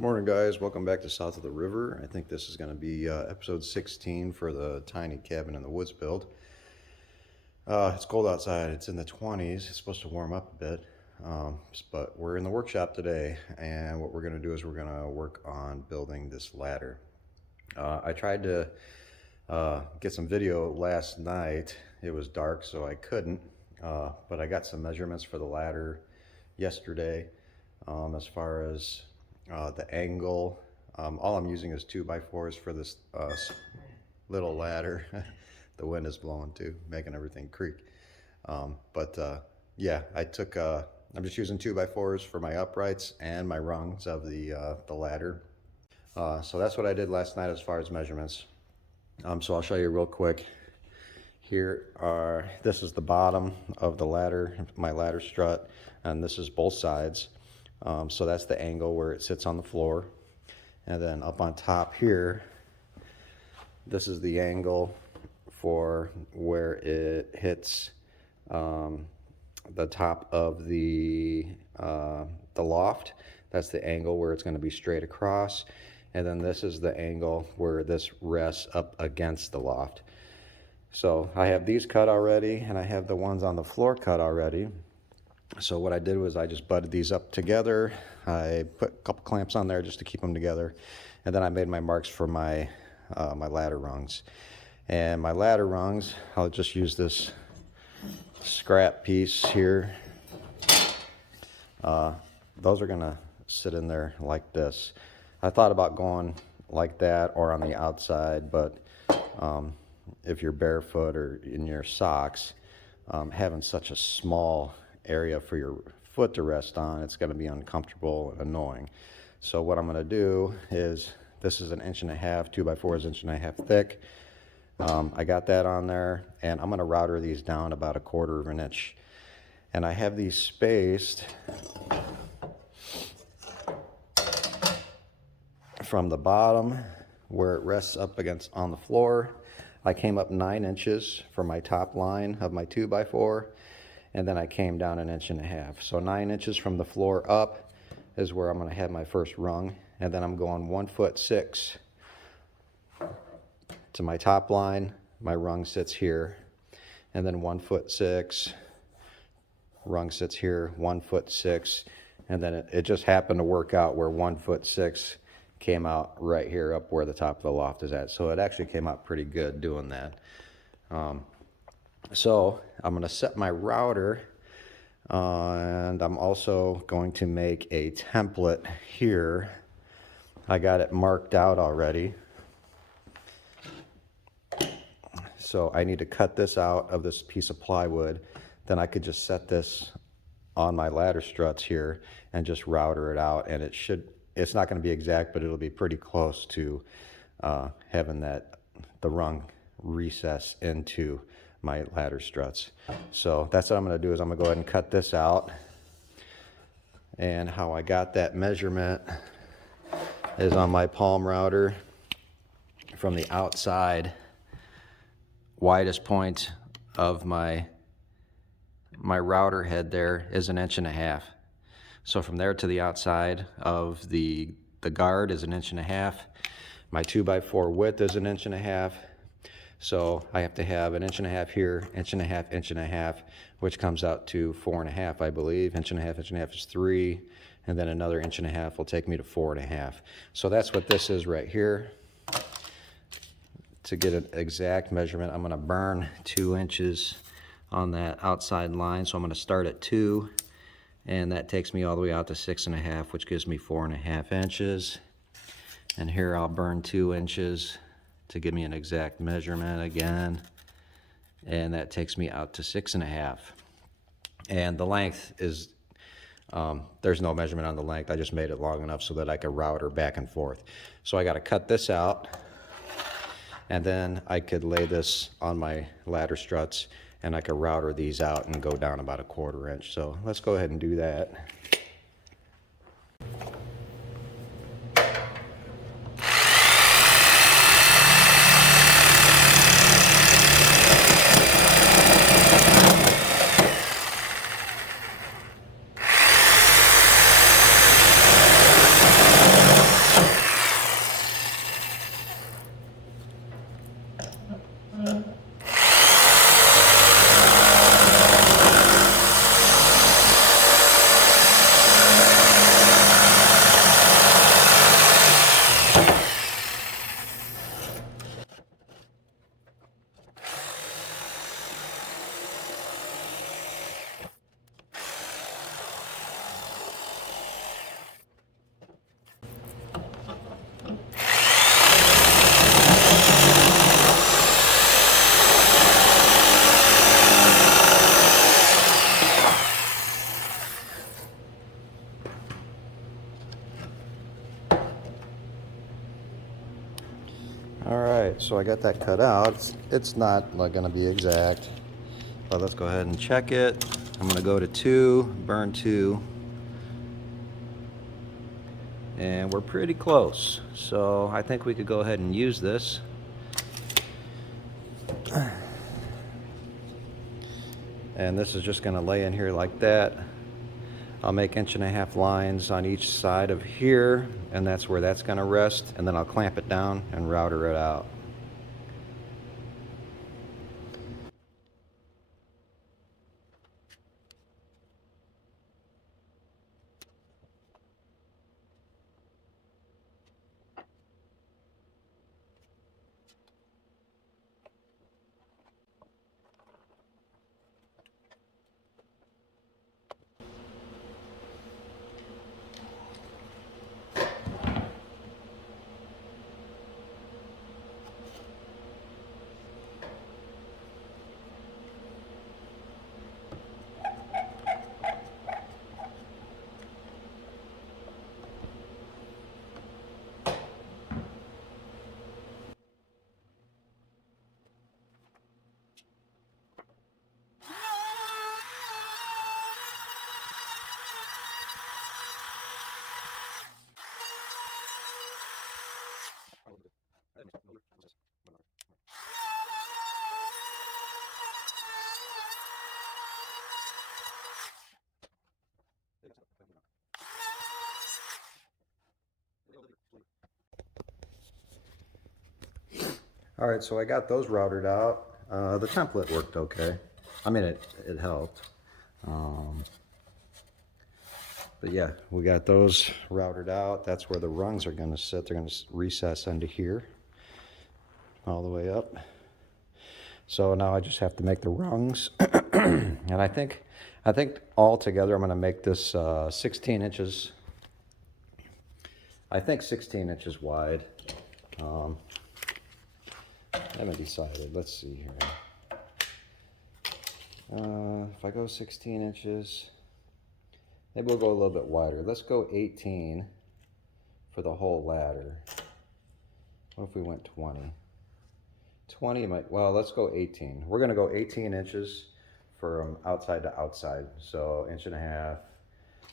Morning guys, welcome back to South of the River. I think this is going to be episode 16 for the tiny cabin in the woods build. It's cold outside, it's in the 20s, it's supposed to warm up a bit, but we're in the workshop today, and what we're going to do is we're going to work on building this ladder. I tried to get some video last night. It was dark so I couldn't, but I got some measurements for the ladder yesterday as far as the angle. All I'm using is 2x4s for this little ladder. The wind is blowing too, making everything creak. Yeah, I'm just using 2x4s for my uprights and my rungs of the ladder. So that's what I did last night as far as measurements. So I'll show you real quick. This is the bottom of the ladder, my ladder strut, and this is both sides. So that's the angle where it sits on the floor. And then up on top here, this is the angle for where it hits the top of the loft. That's the angle where it's going to be straight across. And then this is the angle where this rests up against the loft. So I have these cut already, and I have the ones on the floor cut already. So what I did was I just butted these up together. I put a couple clamps on there just to keep them together. And then I made my marks for my ladder rungs. And my ladder rungs, I'll just use this scrap piece here. Those are gonna sit in there like this. I thought about going like that or on the outside, but if you're barefoot or in your socks, having such a small area for your foot to rest on, it's going to be uncomfortable and annoying. So what I'm going to do is, this is 1.5 inches, 2x4 is 1.5 inches thick. I got that on there, and I'm going to router these down about 1/4 inch. And I have these spaced from the bottom where it rests up against on the floor. I came up 9 inches for my top line of my 2x4. And then I came down 1.5 inches. So 9 inches from the floor up is where I'm going to have my first rung. And then I'm going 1'6" to my top line. My rung sits here. And then 1'6", rung sits here, 1'6". And then it just happened to work out where 1'6" came out right here up where the top of the loft is at. So it actually came out pretty good doing that. So I'm going to set my router, and I'm also going to make a template here. I got it marked out already. So I need to cut this out of this piece of plywood. Then I could just set this on my ladder struts here and just router it out. And it's not going to be exact, but it'll be pretty close to having the rung recess into my ladder struts. So that's what I'm going to do, is I'm going to go ahead and cut this out. And how I got that measurement is on my palm router. From the outside widest point of my router head there is 1.5 inches. So from there to the outside of the guard is 1.5 inches. My 2x4 width is 1.5 inches. So I have to have 1.5 inches here, 1.5 inches, 1.5 inches, which comes out to 4.5, I believe. 1.5 inches is 3, and then another 1.5 inches will take me to 4.5. So that's what this is right here. To get an exact measurement, I'm going to burn 2 inches on that outside line. So I'm going to start at 2, and that takes me all the way out to 6.5, which gives me 4.5 inches. And here I'll burn 2 inches to give me an exact measurement again, and that takes me out to 6.5. And the length is, there's no measurement on the length. I just made it long enough so that I could router back and forth. So I got to cut this out, and then I could lay this on my ladder struts, and I could router these out and go down about 1/4 inch. So let's go ahead and do that. All right, so I got that cut out. It's not like gonna be exact, but let's go ahead and check it. I'm gonna go to 2, burn 2, and we're pretty close. So I think we could go ahead and use this. And this is just gonna lay in here like that. I'll make 1.5-inch lines on each side of here, and that's where that's gonna rest, and then I'll clamp it down and router it out. All right, so I got those routed out. The template worked okay. I mean, it helped. But yeah, we got those routed out. That's where the rungs are gonna sit. They're gonna recess into here, all the way up. So now I just have to make the rungs. And I think all together I'm gonna make this 16 inches. I think 16 inches wide. I haven't decided. Let's see here. If I go 16 inches, maybe we'll go a little bit wider. Let's go 18 for the whole ladder. What if we went 20? 20 might, well, let's go 18. We're gonna go 18 inches from outside to outside. So 1.5 inches.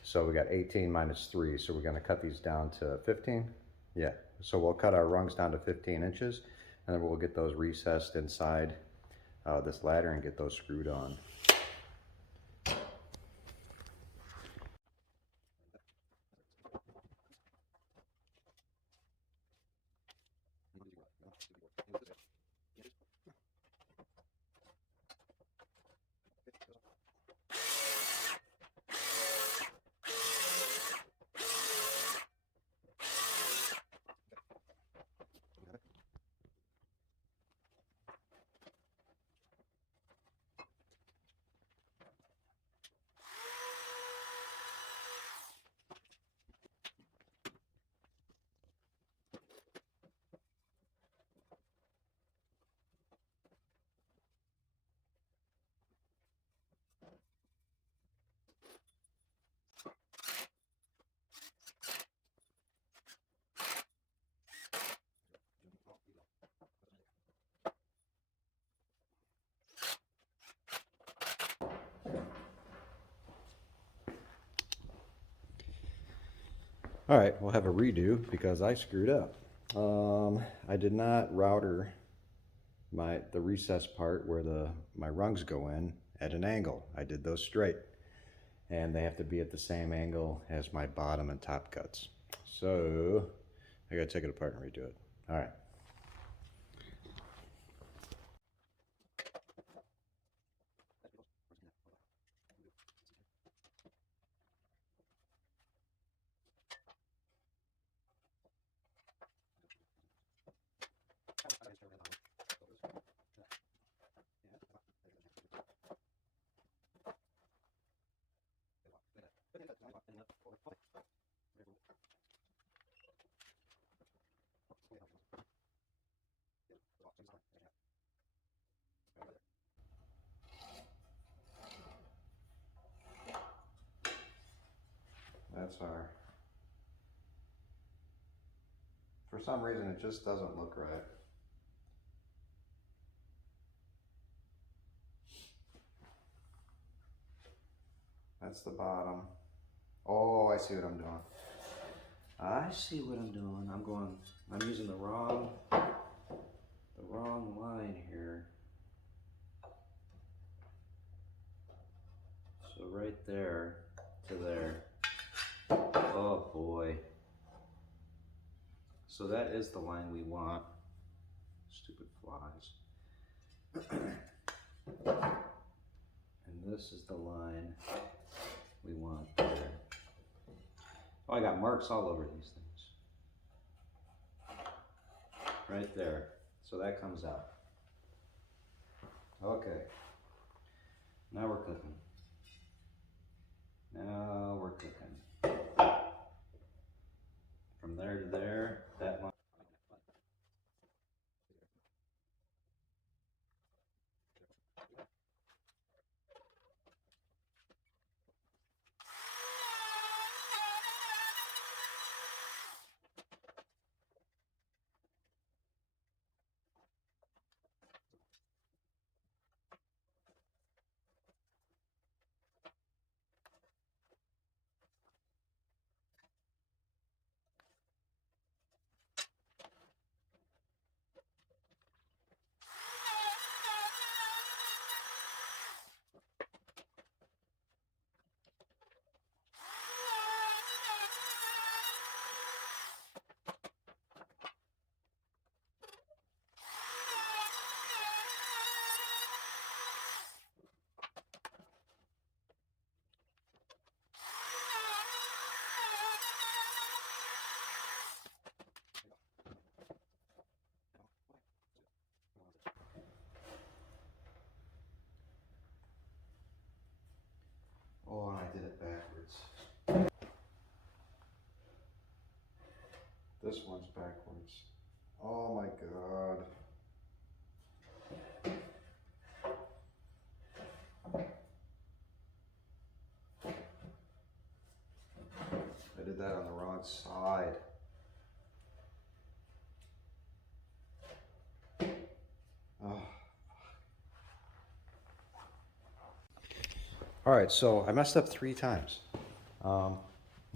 So we got 18 minus 3. So we're gonna cut these down to 15. Yeah, so we'll cut our rungs down to 15 inches and then we'll get those recessed inside this ladder and get those screwed on. All right, we'll have a redo because I screwed up. I did not router the recess part where my rungs go in at an angle. I did those straight, and they have to be at the same angle as my bottom and top cuts. So I gotta take it apart and redo it. All right. That's our, for some reason it just doesn't look right. That's the bottom. Oh, I see what I'm doing. I see what I'm doing. I'm using the wrong line here. So right there to there. Oh boy. So that is the line we want. Stupid flies. And this is the line we want there. Oh, I got marks all over these things. Right there. So that comes out. Okay. Now we're cooking. Now we're cooking. From there to there, that line. Oh, and I did it backwards. This one's backwards. Oh my God. I did that on the wrong side. Oh. All right, so I messed up 3 times. So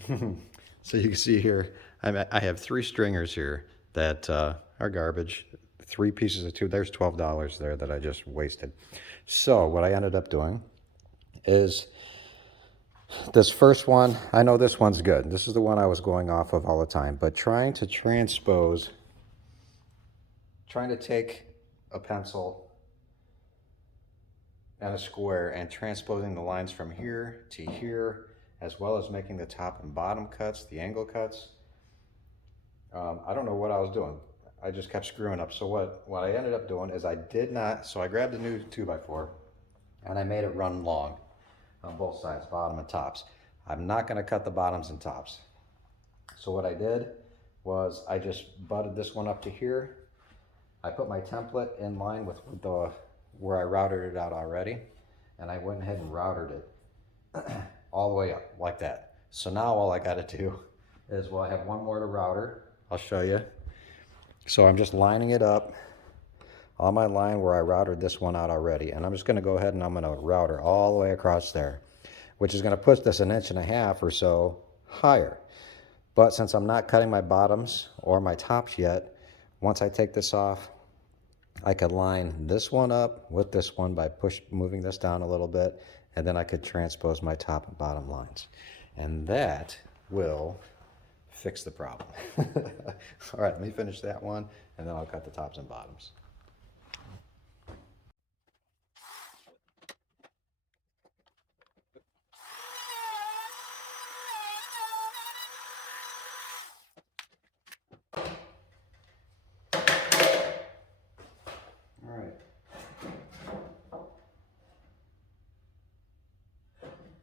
you can see here, I have 3 stringers here that are garbage. 3 pieces of tube. There's $12 there that I just wasted. So what I ended up doing is this first one. I know this one's good. This is the one I was going off of all the time. But trying to take a pencil and a square and transposing the lines from here to here, as well as making the top and bottom cuts, the angle cuts. I don't know what I was doing. I just kept screwing up. So what I ended up doing is I grabbed a new 2x4 and I made it run long on both sides, bottom and tops. I'm not going to cut the bottoms and tops. So what I did was I just butted this one up to here. I put my template in line with where I routed it out already, and I went ahead and routed it all the way up like that. So now all I got to do is, well, I have one more to router. I'll show you. So I'm just lining it up on my line where I routed this one out already, and I'm just going to go ahead and I'm going to router all the way across there, which is going to push this 1.5 inches or so higher. But since I'm not cutting my bottoms or my tops yet, once I take this off, I could line this one up with this one by moving this down a little bit, and then I could transpose my top and bottom lines. And that will fix the problem. All right, let me finish that one, and then I'll cut the tops and bottoms. All right.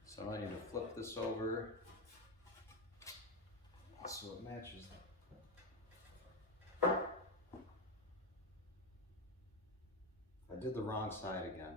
So I need to flip this over so it matches. I did the wrong side again.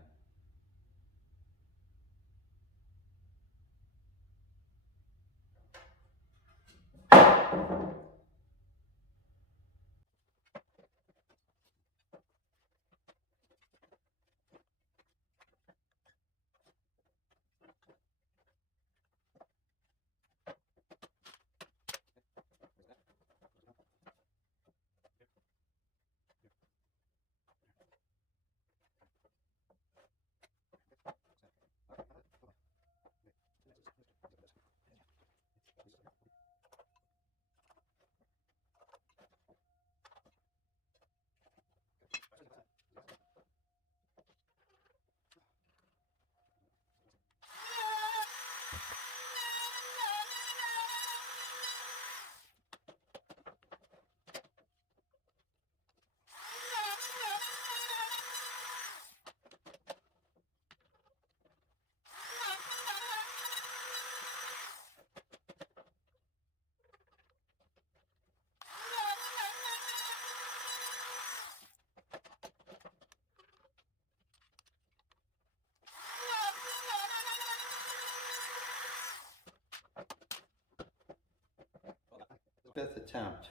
5th attempt.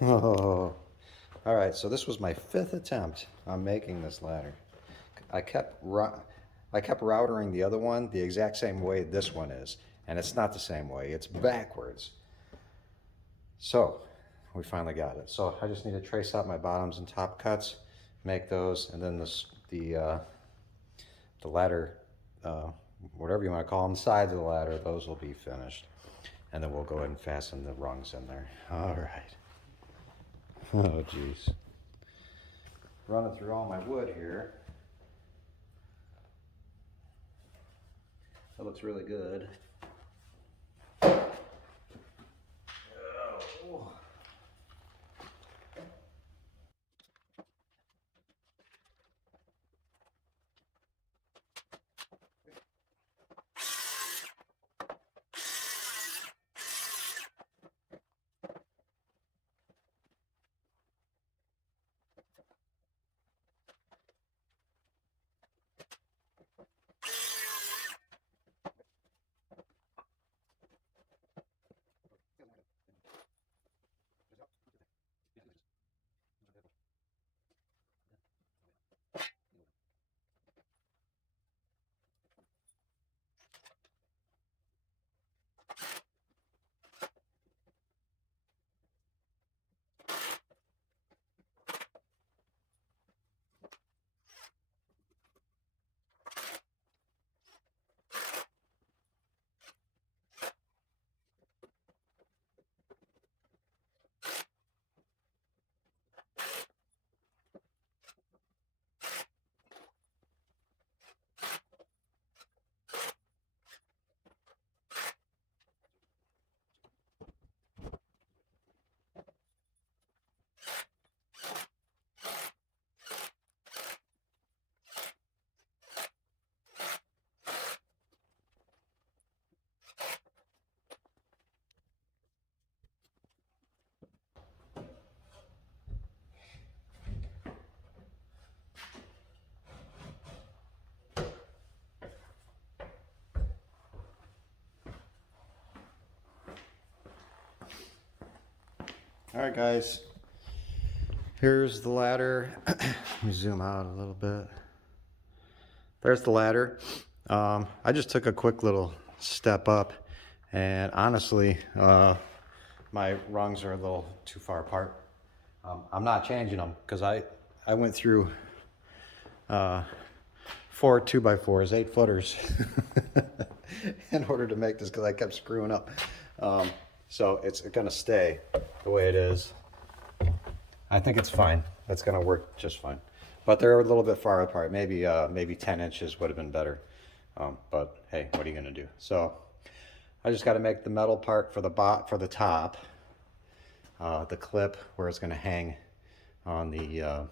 Oh, all right, so this was my 5th attempt on making this ladder. I kept routering the other one the exact same way this one is, and it's not the same way, it's backwards. So we finally got it. So I just need to trace out my bottoms and top cuts, make those, and then the ladder, whatever you want to call them, sides of the ladder, those will be finished. And then we'll go ahead and fasten the rungs in there. All right. Oh, geez. Running through all my wood here. That looks really good. Oh. All right, guys, here's the ladder. Let me zoom out a little bit. There's the ladder. I just took a quick little step up, and honestly, my rungs are a little too far apart. I'm not changing them because I went through 4 2x4s, 8-footers, in order to make this because I kept screwing up. So it's gonna stay the way it is. I think it's fine. It's gonna work just fine. But they're a little bit far apart. Maybe 10 inches would have been better. But hey, what are you gonna do? So I just got to make the metal part for the top, the clip where it's gonna hang on the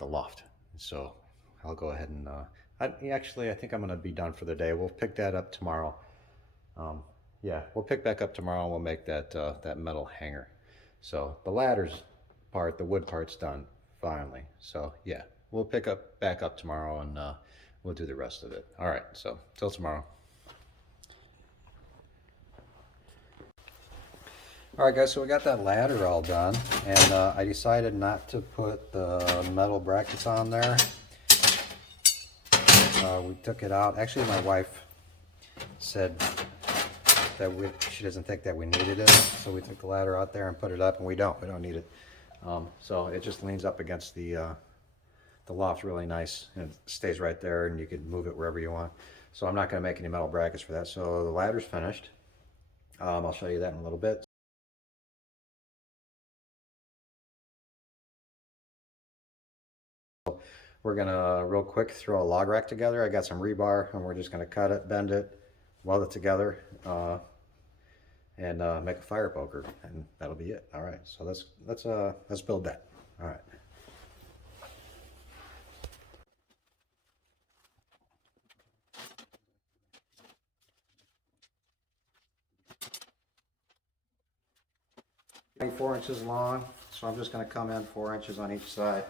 loft. So I'll go ahead and I think I'm gonna be done for the day. We'll pick that up tomorrow. Yeah, we'll pick back up tomorrow and we'll make that metal hanger. So the ladders part, the wood part's done finally. So yeah, we'll back up tomorrow and we'll do the rest of it. All right, so till tomorrow. All right, guys, so we got that ladder all done, and I decided not to put the metal brackets on there. We took it out. Actually, my wife said that she doesn't think that we needed it, so we took the ladder out there and put it up, and we don't need it. So it just leans up against the loft really nice, and it stays right there, and you can move it wherever you want. So I'm not going to make any metal brackets for that. So the ladder's finished. I'll show you that in a little bit. We're gonna real quick throw a log rack together. I got some rebar, and we're just gonna cut it, bend it, weld it together, and make a fire poker, and that'll be it. All right, so let's build that. All right. It's 4 inches long, so I'm just gonna come in 4 inches on each side,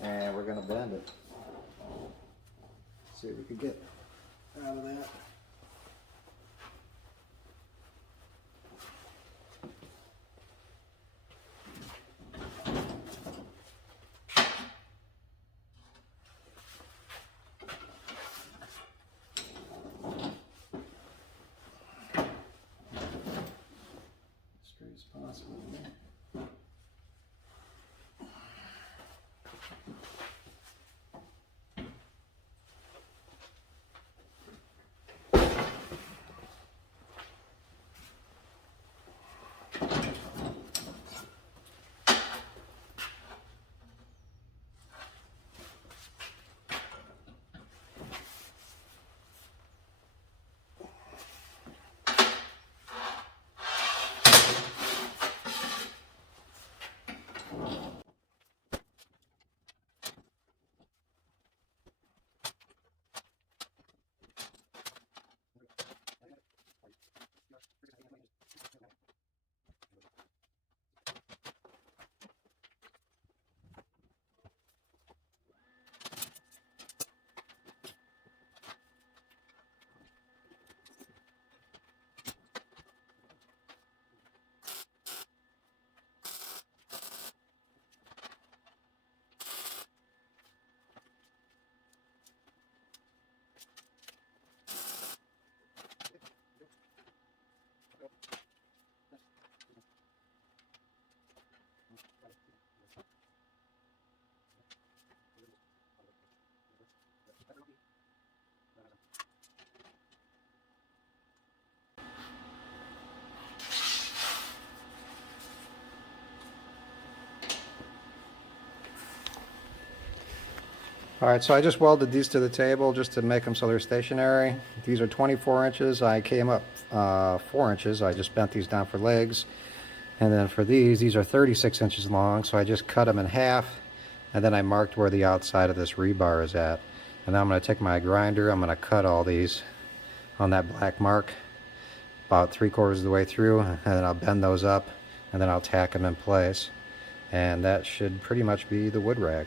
and we're gonna bend it. See if we can get out of that. Straight as possible. All right, so I just welded these to the table just to make them so they're stationary. These are 24 inches. I came up 4 inches. I just bent these down for legs. And then for these are 36 inches long, so I just cut them in half, and then I marked where the outside of this rebar is at. And now I'm going to take my grinder, I'm going to cut all these on that black mark about 3/4 of the way through, and then I'll bend those up, and then I'll tack them in place. And that should pretty much be the wood rack.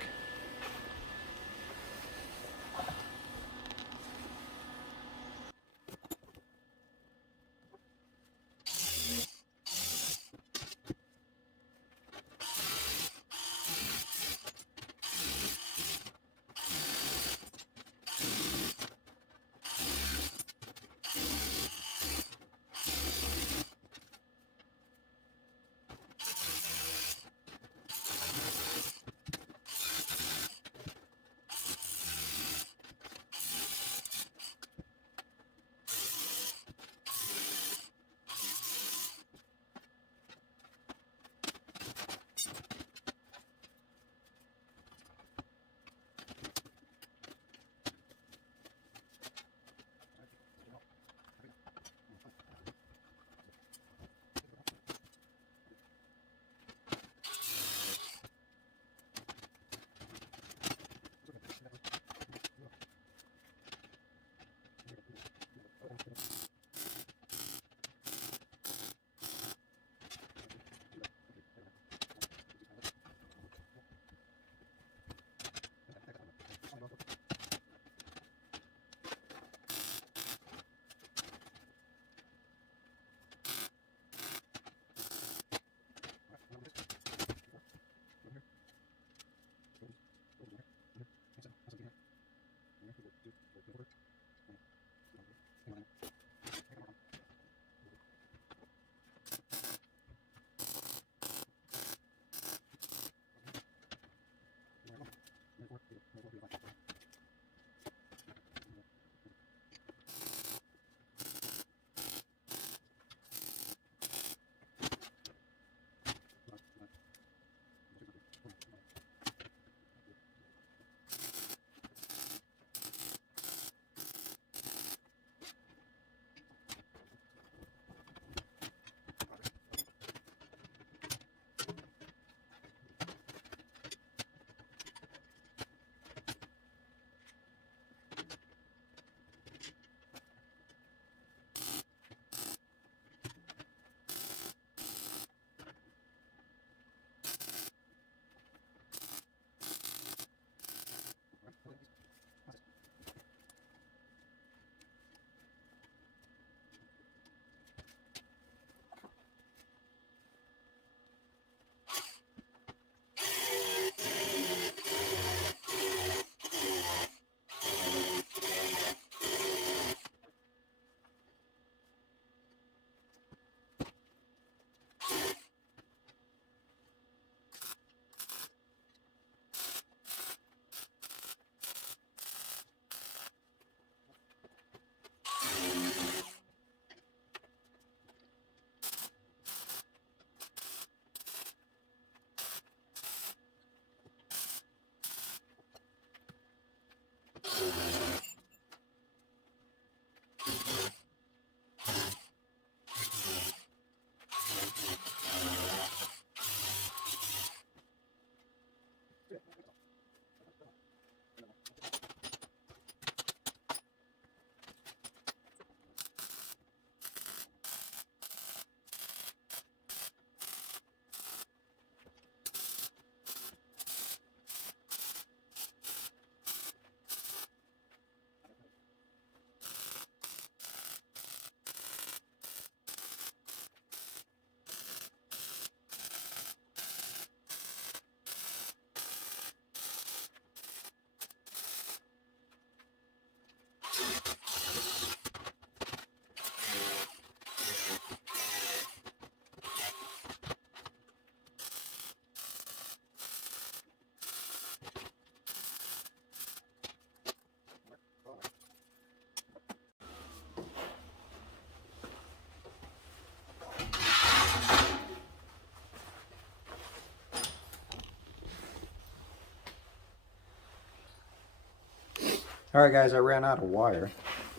All right, guys, I ran out of wire,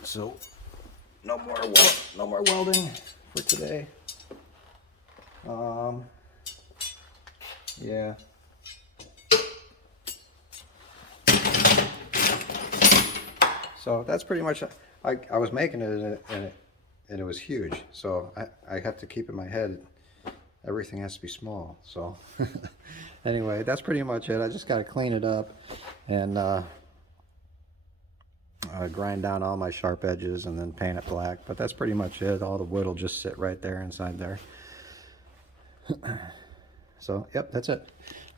so no more welding for today. Yeah. So that's pretty much. I was making it and it was huge. So I have to keep in my head everything has to be small. So anyway, that's pretty much it. I just got to clean it up and grind down all my sharp edges and then paint it black. But that's pretty much it. All the wood will just sit right there inside there. So yep, that's it.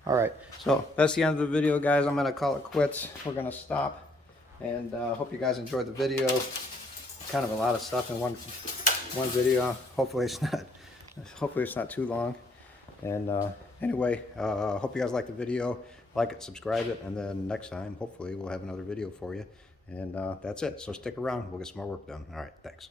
All right, so that's the end of the video, guys. I'm gonna call it quits. We're gonna stop, and hope you guys enjoyed the video. Kind of a lot of stuff in one video. Hopefully it's not too long. And anyway, hope you guys like the video. Like it, subscribe it, and then next time hopefully we'll have another video for you. And that's it. So stick around. We'll get some more work done. All right, thanks.